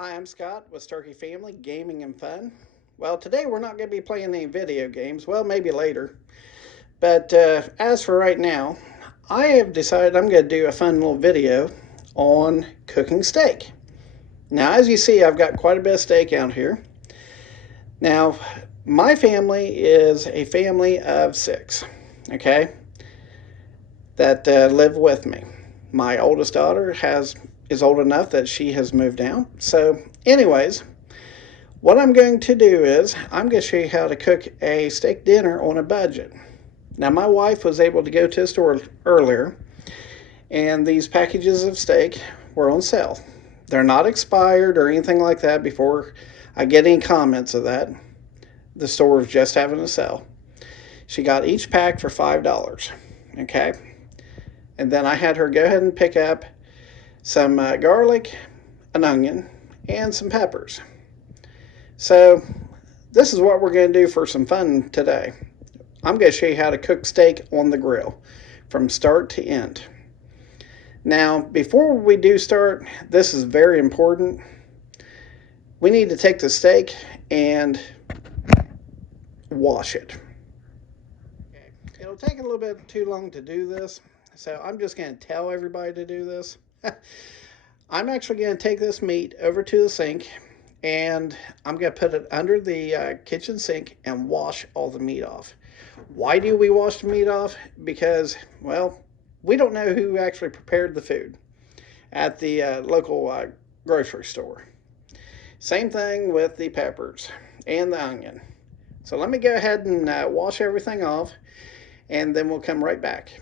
Hi, I'm Scott with Starkey Family Gaming and Fun. Well, today we're not going to be playing any video games. Well, maybe later. But as for right now, I have decided I'm going to do a fun little video on cooking steak. Now, as you see, I've got quite a bit of steak out here. Now, my family is a family of six, okay, that live with me. My oldest daughter is old enough that she has moved out. So, anyways, what I'm going to do is I'm going to show you how to cook a steak dinner on a budget. Now, my wife was able to go to a store earlier, and these packages of steak were on sale. They're not expired or anything like that. Before I get any comments of that, the store was just having a sale. She got each pack for $5. Okay, and then I had her go ahead and pick up some garlic, an onion, and some peppers. So this is what we're going to do for some fun today. I'm going to show you how to cook steak on the grill from start to end. Now, before we do start, this is very important. We need to take the steak and wash it. It'll take a little bit too long to do this, so I'm just going to tell everybody to do this. I'm actually going to take this meat over to the sink, and I'm going to put it under the kitchen sink and wash all the meat off. Why do we wash the meat off? Because, well, we don't know who actually prepared the food at the local grocery store. Same thing with the peppers and the onion. So let me go ahead and wash everything off, and then we'll come right back.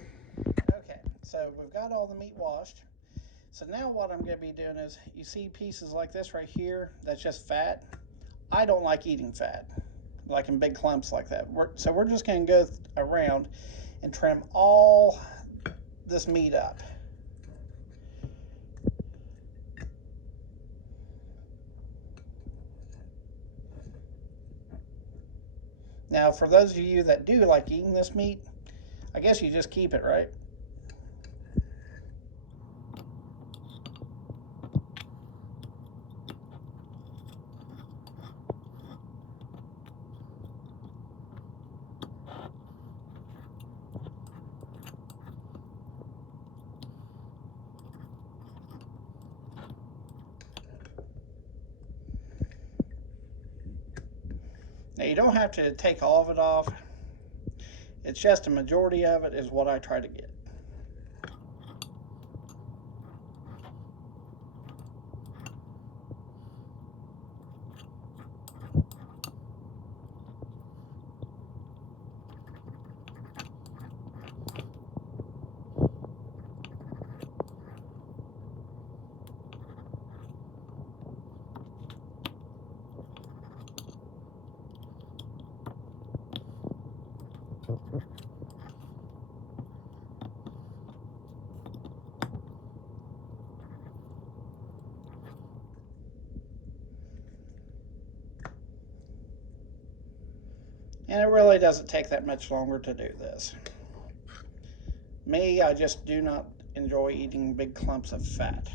Okay, so we've got all the meat washed. So now what I'm going to be doing is, you see pieces like this right here, that's just fat. I don't like eating fat, like in big clumps like that. So we're just going to go around and trim all this meat up. Now, for those of you that do like eating this meat, I guess you just keep it, right? Now, you don't have to take all of it off. It's just a majority of it is what I try to get. And it really doesn't take that much longer to do this. Me, I just do not enjoy eating big clumps of fat.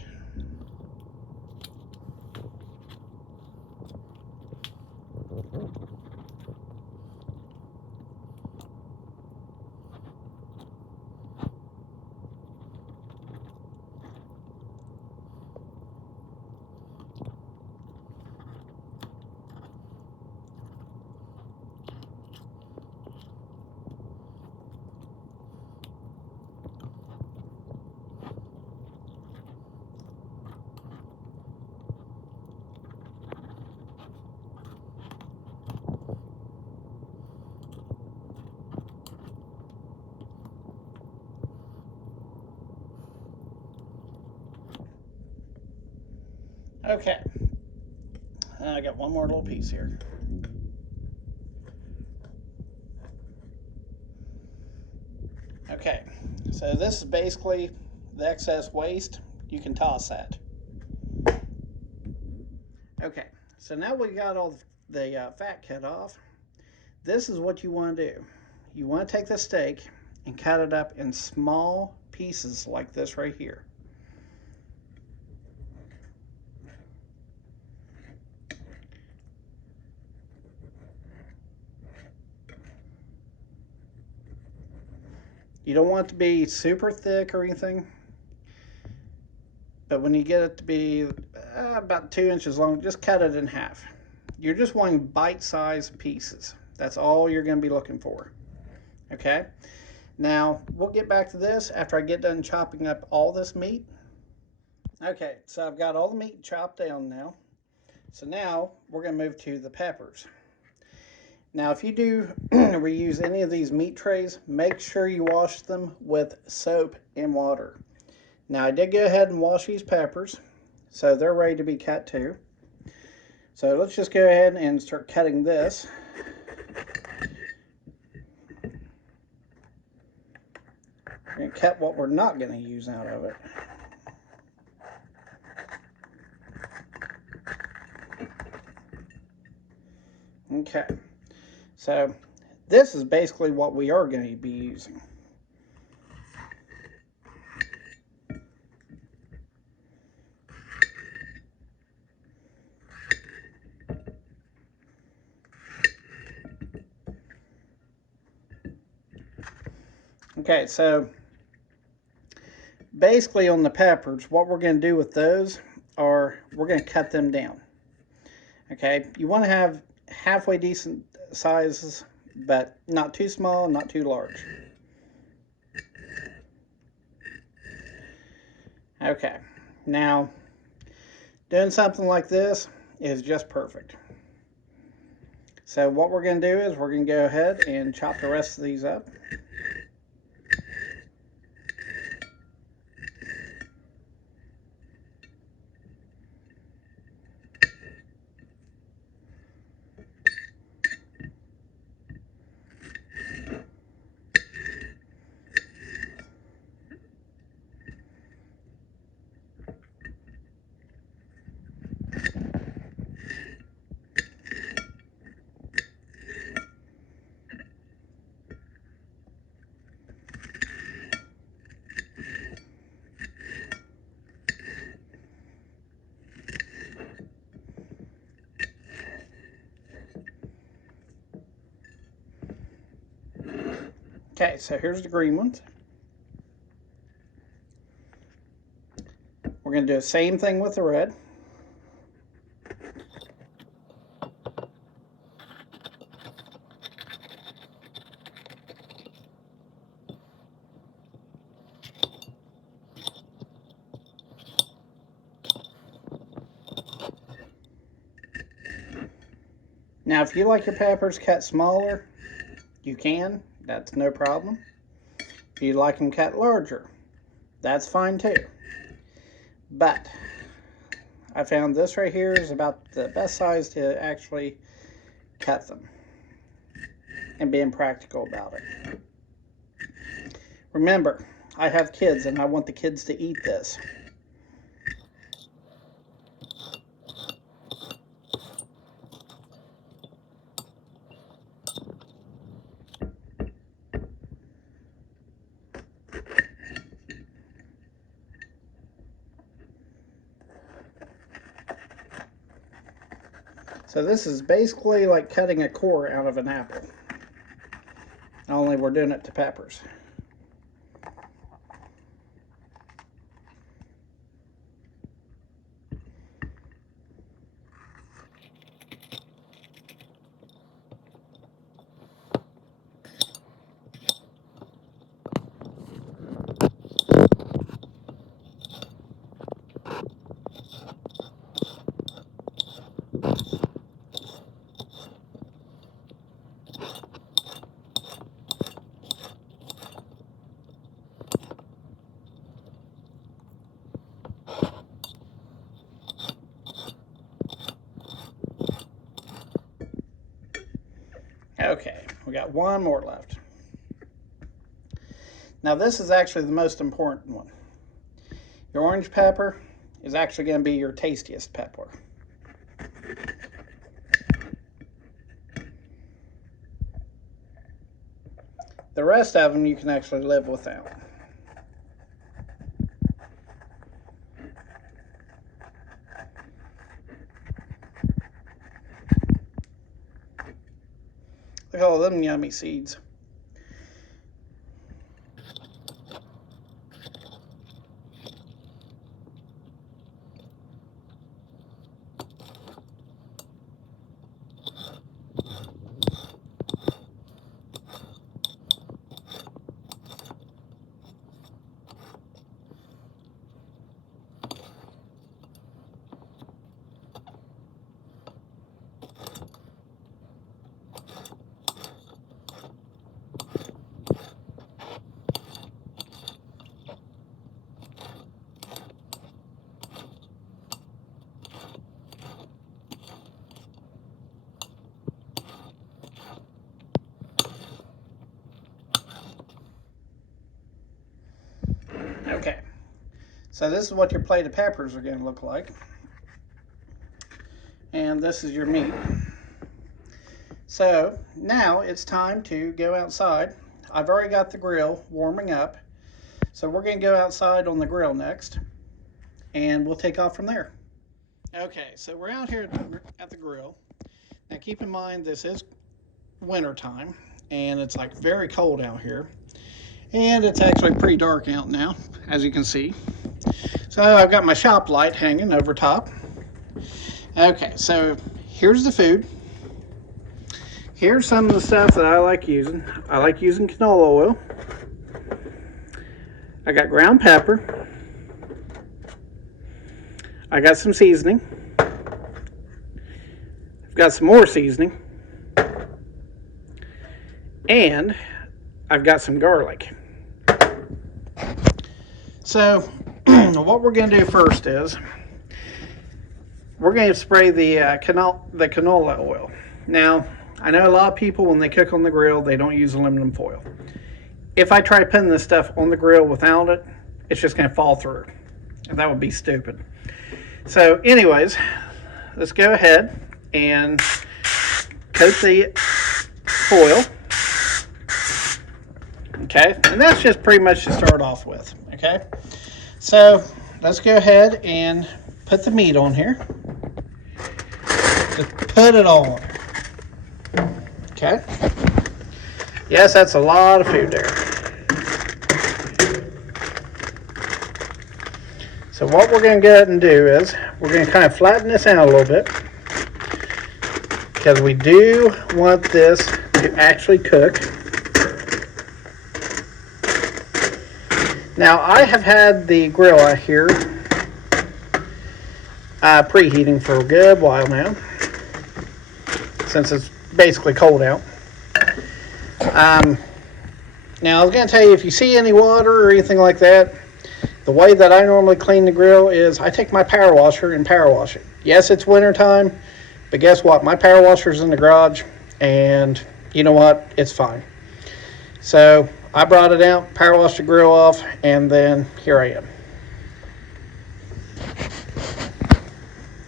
Okay, and I got one more little piece here. Okay, so this is basically the excess waste. You can toss that. Okay, so now we got all the fat cut off. This is what you want to do. You want to take the steak and cut it up in small pieces like this right here. You don't want it to be super thick or anything, but when you get it to be about 2 inches long, just cut it in half. You're just wanting bite-sized pieces. That's all you're going to be looking for. Okay? Now, we'll get back to this after I get done chopping up all this meat. Okay, so I've got all the meat chopped down now. So now we're going to move to the peppers. Now, if you do reuse any of these meat trays, make sure you wash them with soap and water. Now, I did go ahead and wash these peppers, so they're ready to be cut too. So let's just go ahead and start cutting this. We're going to cut what we're not going to use out of it. Okay, so this is basically what we are going to be using. Okay, so basically on the peppers, what we're going to do with those are we're going to cut them down. Okay, you want to have halfway decent sizes, but not too small, not too large. Okay, now doing something like this is just perfect. So what we're going to do is we're going to go ahead and chop the rest of these up. Okay, so here's the green ones. We're going to do the same thing with the red. Now, if you like your peppers cut smaller, you can. That's no problem. If you like them cut larger, that's fine too. But I found this right here is about the best size to actually cut them and being practical about it. Remember, I have kids and I want the kids to eat this. So this is basically like cutting a core out of an apple. Only we're doing it to peppers. Okay, we got one more left. Now this is actually the most important one. Your orange pepper is actually going to be your tastiest pepper. The rest of them you can actually live without. Look at all them yummy seeds. So this is what your plate of peppers are going to look like. And this is your meat. So now it's time to go outside. I've already got the grill warming up. So we're going to go outside on the grill next. And we'll take off from there. Okay, so we're out here at the grill. Now keep in mind this is winter time. And it's like very cold out here. And it's actually pretty dark out now, as you can see. So I've got my shop light hanging over top. Okay, so here's the food. Here's some of the stuff that I like using. I like using canola oil. I got ground pepper. I got some seasoning. I've got some more seasoning. And I've got some garlic. So what we're going to do first is we're going to spray the canola oil. Now, I know a lot of people, when they cook on the grill, they don't use aluminum foil. If I try putting this stuff on the grill without it, it's just going to fall through. And that would be stupid. So anyways, let's go ahead and coat the foil. Okay, and that's just pretty much to start off with. Okay, so let's go ahead and put the meat on here. Just put it all on. Okay. Yes, that's a lot of food there. So what we're going to go ahead and do is we're going to kind of flatten this out a little bit, because we do want this to actually cook. Now, I have had the grill out here preheating for a good while now, since it's basically cold out. Now, I was going to tell you, if you see any water or anything like that, the way that I normally clean the grill is I take my power washer and power wash it. Yes, it's winter time, but guess what? My power washer's in the garage, and you know what? It's fine. So I brought it out, power washed the grill off, and then here I am.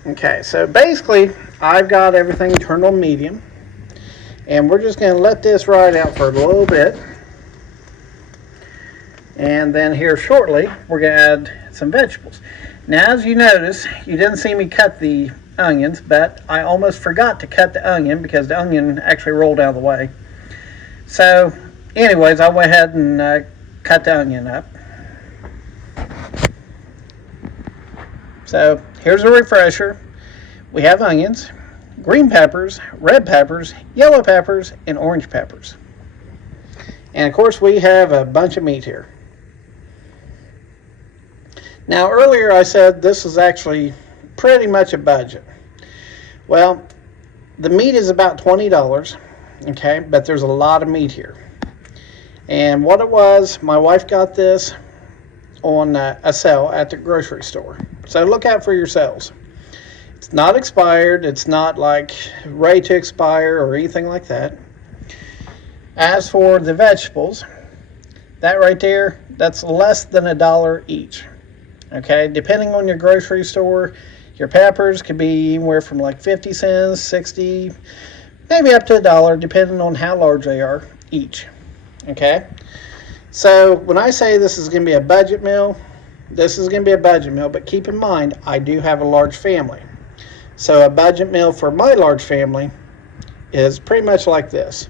Okay, so basically I've got everything turned on medium, and we're just going to let this ride out for a little bit. And then here shortly we're going to add some vegetables. Now, as you notice, you didn't see me cut the onions, but I almost forgot to cut the onion because the onion actually rolled out of the way. So anyways, I went ahead and cut the onion up. So here's a refresher. We have onions, green peppers, red peppers, yellow peppers, and orange peppers. And of course we have a bunch of meat here. Now, earlier I said this is actually pretty much a budget. Well, the meat is about $20, okay, but there's a lot of meat here. And what it was, my wife got this on a sale at the grocery store. So look out for your sales. It's not expired. It's not like ready to expire or anything like that. As for the vegetables, that right there, that's less than $1 each. Okay, depending on your grocery store, your peppers could be anywhere from like 50 cents, 60, maybe up to $1, depending on how large they are each. Okay, so when I say this is going to be a budget meal, this is going to be a budget meal, but keep in mind, I do have a large family. So a budget meal for my large family is pretty much like this.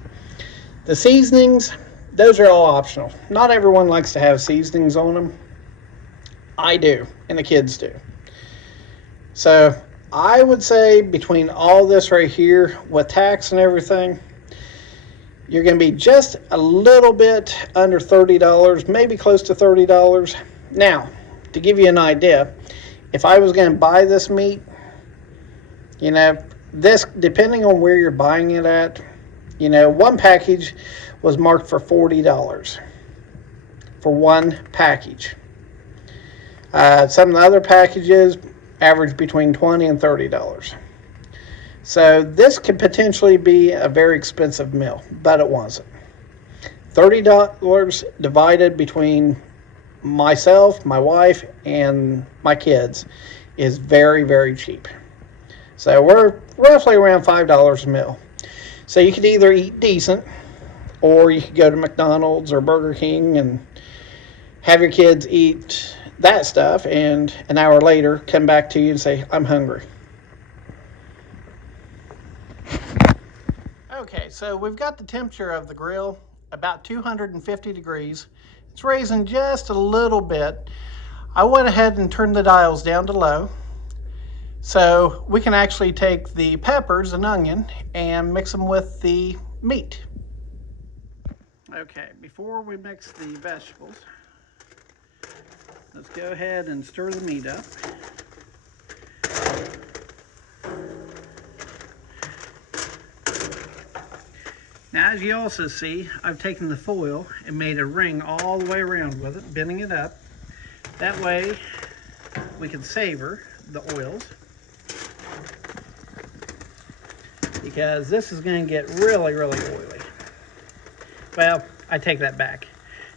The seasonings, those are all optional. Not everyone likes to have seasonings on them. I do, and the kids do. So I would say between all this right here, with tax and everything, you're going to be just a little bit under $30, maybe close to $30. Now, to give you an idea, if I was going to buy this meat, you know, this, depending on where you're buying it at, you know, one package was marked for $40 for one package. Some of the other packages average between $20 and $30. So this could potentially be a very expensive meal, but it wasn't. $30 divided between myself, my wife, and my kids is very, very cheap. So we're roughly around $5 a meal. So you could either eat decent, or you could go to McDonald's or Burger King and have your kids eat that stuff, and an hour later come back to you and say, I'm hungry. Okay, so we've got the temperature of the grill about 250 degrees. It's raising just a little bit. I went ahead and turned the dials down to low, so we can actually take the peppers and onion and mix them with the meat. Okay, before we mix the vegetables, let's go ahead and stir the meat up. Now, as you also see, I've taken the foil and made a ring all the way around with it, bending it up. That way, we can savor the oils, because this is going to get really, really oily. Well, I take that back.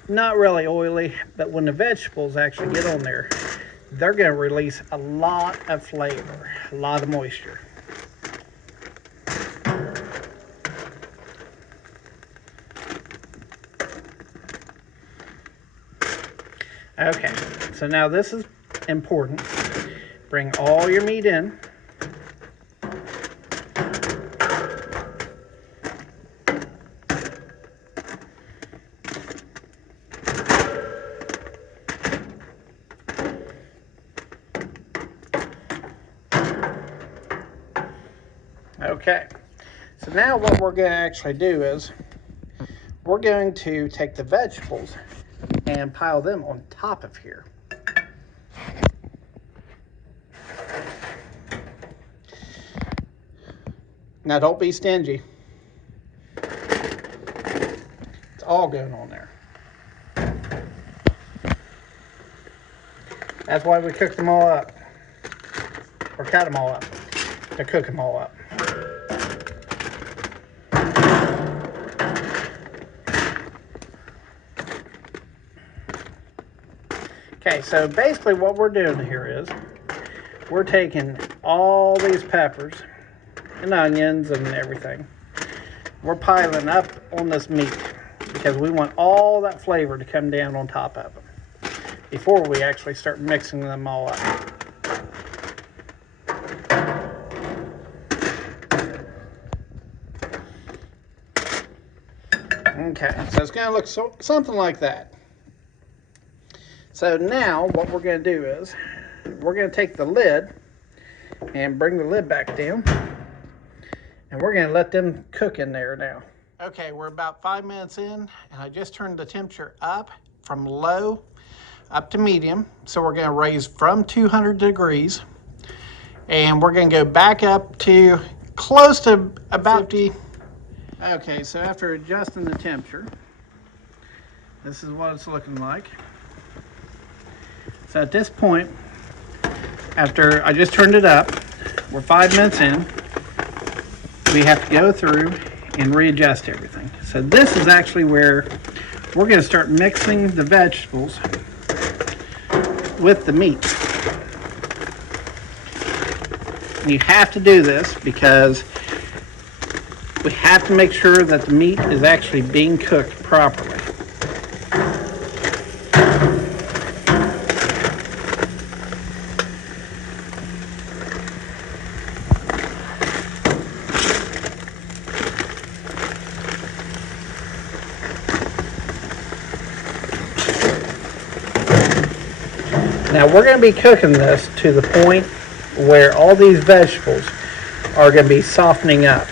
Not really oily, but when the vegetables actually get on there, they're going to release a lot of flavor, a lot of moisture. Okay, so now this is important. Bring all your meat in. Okay, so now what we're going to actually do is we're going to take the vegetables and pile them on top of here. Now don't be stingy. It's all going on there. That's why we cook them all up, or cut them all up, to cook them all up. Okay, so basically what we're doing here is we're taking all these peppers and onions and everything. We're piling up on this meat because we want all that flavor to come down on top of them before we actually start mixing them all up. Okay, so it's going to look something like that. So now what we're going to do is we're going to take the lid and bring the lid back down, and we're going to let them cook in there now. Okay, we're about 5 minutes in, and I just turned the temperature up from low up to medium. So we're going to raise from 200 degrees, and we're going to go back up to close to about 50. Okay, so after adjusting the temperature, this is what it's looking like. So at this point, after I just turned it up, we're 5 minutes in, we have to go through and readjust everything. So this is actually where we're going to start mixing the vegetables with the meat. And you have to do this because we have to make sure that the meat is actually being cooked properly. Now we're going to be cooking this to the point where all these vegetables are going to be softening up.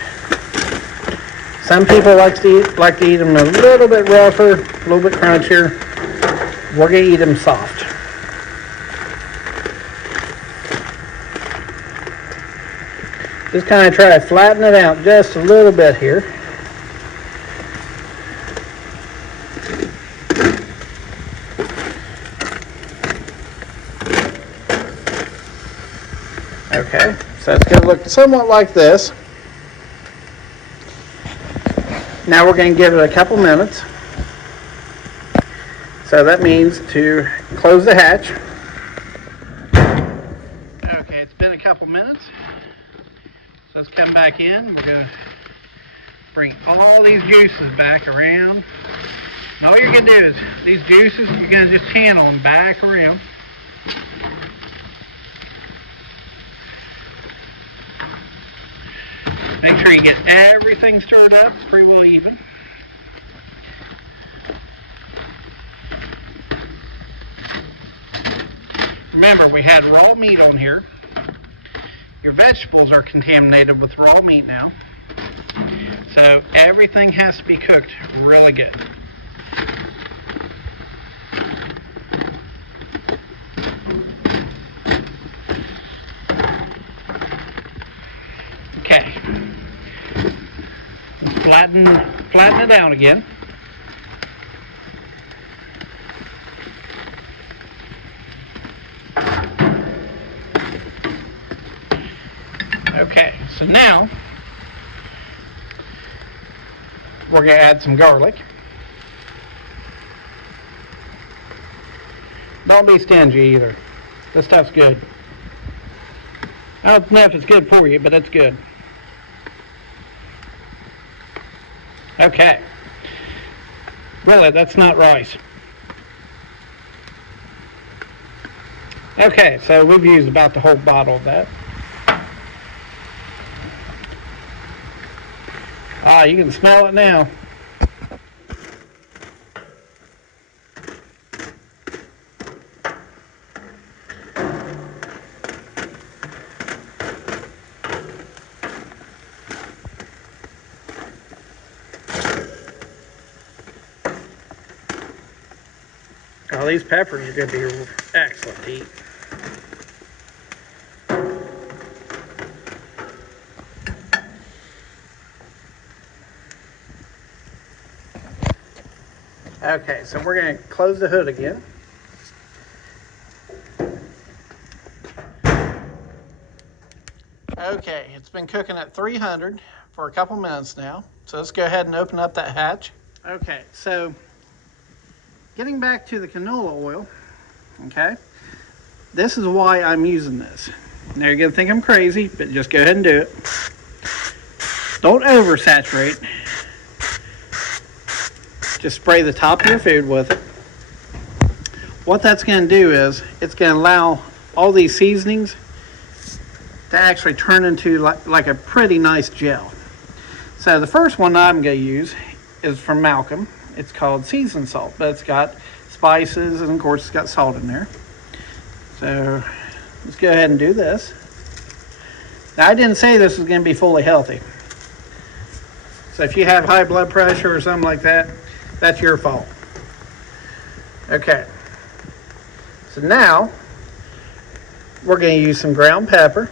Some people like to eat them a little bit rougher, a little bit crunchier. We're going to eat them soft. Just kind of try to flatten it out just a little bit here. Okay, so it's going to look somewhat like this. Now we're going to give it a couple minutes. So that means to close the hatch. Okay, it's been a couple minutes. So let's come back in. We're going to bring all these juices back around. And all you're going to do is, these juices, you're going to just channel them back around. Make sure you get everything stirred up pretty well even. Remember, we had raw meat on here. Your vegetables are contaminated with raw meat now. So everything has to be cooked really good. Okay. Flatten it down again. Okay, so now we're going to add some garlic. Don't be stingy either. This stuff's good. I don't know if it's good for you, but it's good. Okay. Really, that's not rice. Okay, so we've used about the whole bottle of that. Ah, you can smell it now. Oh, these peppers are going to be excellent to eat. Okay, so we're going to close the hood again. Okay, it's been cooking at 300 for a couple minutes now. So let's go ahead and open up that hatch. Okay, so getting back to the canola oil, okay, this is why I'm using this. Now you're going to think I'm crazy, but just go ahead and do it. Don't oversaturate. Just spray the top of your food with it. What that's going to do is it's going to allow all these seasonings to actually turn into like a pretty nice gel. So the first one I'm going to use is from Malcolm. It's called seasoned salt, but it's got spices and of course it's got salt in there. So let's go ahead and do this. Now I didn't say this was going to be fully healthy. So if you have high blood pressure or something like that, that's your fault. Okay. So now we're going to use some ground pepper.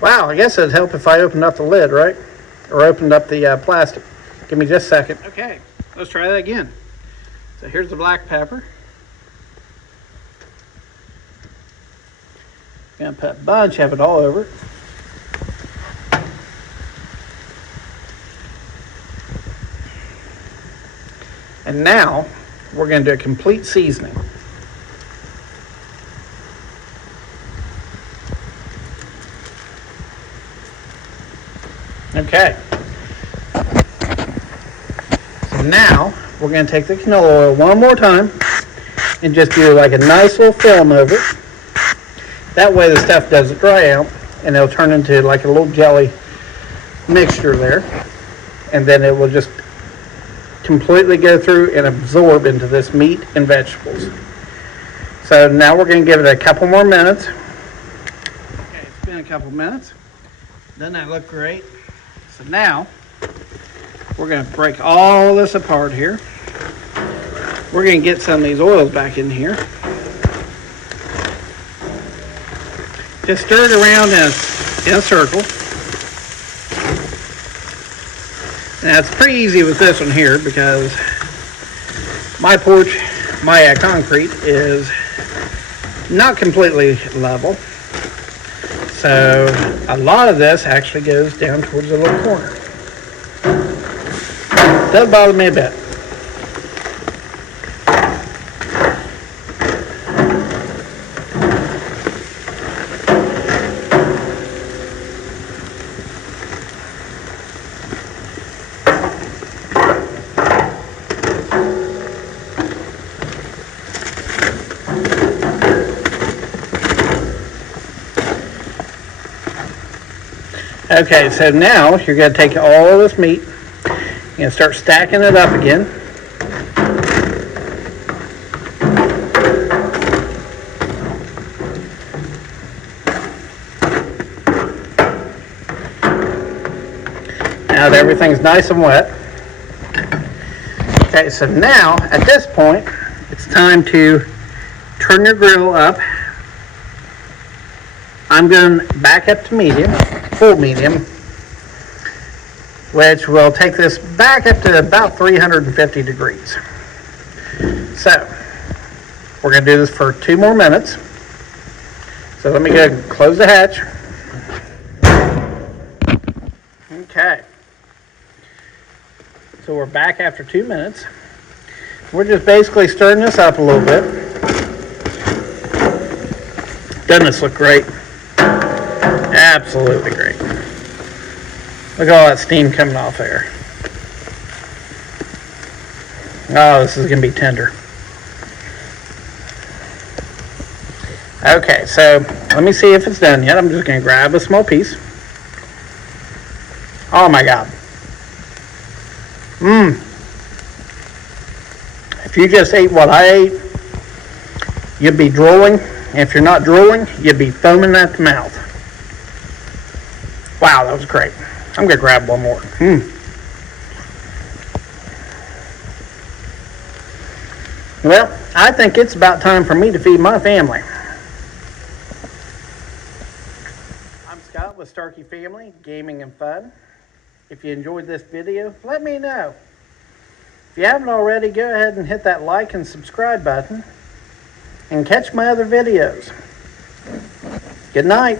Wow, I guess it'd help if I opened up the lid, right? Or opened up the plastic. Give me just a second. Okay, let's try that again. So here's the black pepper. Gonna put a bunch of it all over it. And now we're going to do a complete seasoning. Okay. So now we're going to take the canola oil one more time and just do like a nice little film over it. That way the stuff doesn't dry out and it'll turn into like a little jelly mixture there. And then it will just completely go through and absorb into this meat and vegetables. So now we're going to give it a couple more minutes. Okay, it's been a couple minutes. Doesn't that look great? So now we're going to break all this apart here. We're going to get some of these oils back in here. Just stir it around in a circle. Now it's pretty easy with this one here because my porch, my concrete is not completely level. So a lot of this actually goes down towards the little corner. Doesn't bother me a bit. Okay, so now you're going to take all of this meat and start stacking it up again. Now that everything's nice and wet. Okay, so now at this point, it's time to turn your grill up. I'm going back up to medium, full medium, which will take this back up to about 350 degrees. So, we're going to do this for 2 more minutes. So let me go ahead and close the hatch. Okay. So we're back after 2 minutes. We're just basically stirring this up a little bit. Doesn't this look great? Absolutely great. Look at all that steam coming off there. Oh, this is going to be tender. Okay, so let me see if it's done yet. I'm just going to grab a small piece. Oh my God. If you just ate what I ate, you'd be drooling. And if you're not drooling, you'd be foaming at the mouth. Wow, that was great. I'm going to grab one more. Well, I think it's about time for me to feed my family. I'm Scott with Starkey Family, Gaming and Fun. If you enjoyed this video, let me know. If you haven't already, go ahead and hit that like and subscribe button and catch my other videos. Good night.